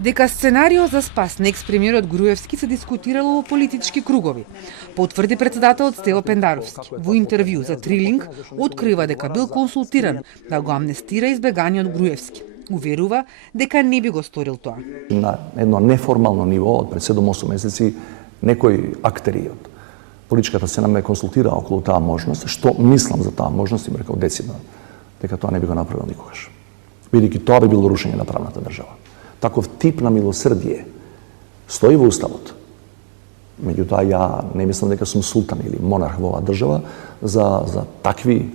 Дека сценарио за спас на екс-премиерот Груевски се дискутирало во политички кругови, потврди председателот Стево Пендаровски. Во интервју за Трилинг открива дека бил консултиран да го амнестира избеганиот Груевски. Уверува дека не би го сторил тоа. На едно неформално ниво од пред 7-8 месеци некои актери од политичката сцена ме консултираа околу таа можност, што мислам за таа можност и ме рекол децидно дека тоа не би го направил никогаш. Бидејќи тоа би било рушење на правната држава. Таков тип на милосрдие стои во уставот. Меѓутоа, ја не мислам дека сум султан или монарх во оваа држава за такви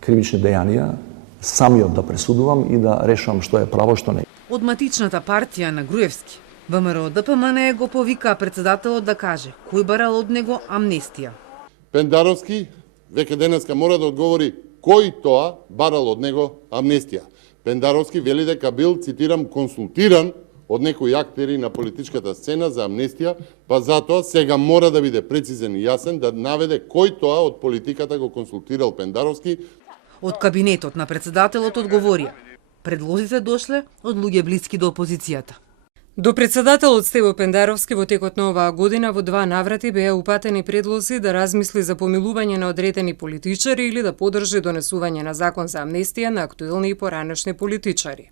кривични дејанија самиот да пресудувам и да решавам што е право, што не. Од матичната партија на Груевски, ВМРО ДПМН го повика председателот да каже кој барал од него амнестија. Пендаровски веќе денеска мора да одговори кој тоа барал од него амнестија. Пендаровски вели дека бил, цитирам, консултиран од некои актери на политичката сцена за амнестија, па затоа сега мора да биде прецизен и јасен да наведе кој тоа од политиката го консултирал Пендаровски. Од кабинетот на председателот одговорија. Предлозите дошле од луѓе блиски до опозицијата. До председателот Стево Пендаровски во текот на оваа година во 2 наврати беа упатени предлози да размисли за помилување на одредени политичари или да подржи донесување на закон за амнестија на актуелни и поранешни политичари.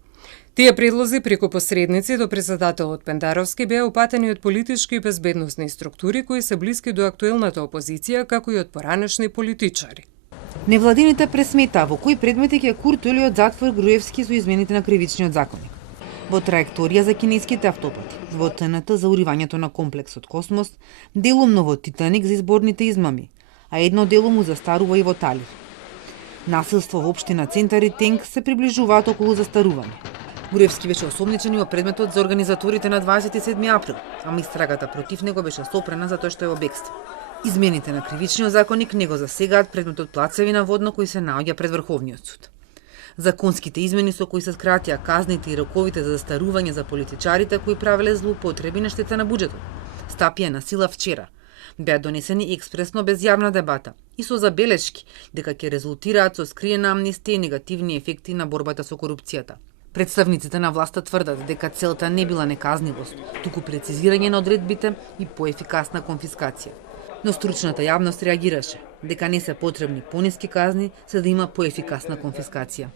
Тие предлози преку посредници до председателот Пендаровски беа упатени од политички и безбедносни структури кои се блиски до актуелната опозиција, како и од поранешни политичари. Невладините пресмета во кои предмети ќе куртули од затвор Груевски со измените на кривичниот законник. Во траекторија за кинеските автопати, во ТНТ за уривањето на комплексот Космос, делумно во Титаник за изборните измами, а едно дело му застарува и во Талир. Насилство во општина Центар и Тенк се приближуваат околу застарување. Груевски беше осомничен и во предметот за организаторите на 27 април, ама истрагата против него беше сопрена затоа што е во бегство. Измените на кривичниот законник не го засегаат предметот Плацевина водно кој се наоѓа пред Врховниот суд. Законските измени со кои се скратија казните и роковите за застарување за политичарите кои правеле злоупотреби на штета на буџетот, стапија на сила вчера. Беа донесени експресно без јавна дебата и со забелешки дека ќе резултираат со скриена амнестија и негативни ефекти на борбата со корупцијата. Представниците на власта тврдат дека целта не била неказнивост, туку прецизирање на одредбите и поефикасна конфискација. Но стручната јавност реагираше дека не се потребни пониски казни за да има поефикасна конфискација.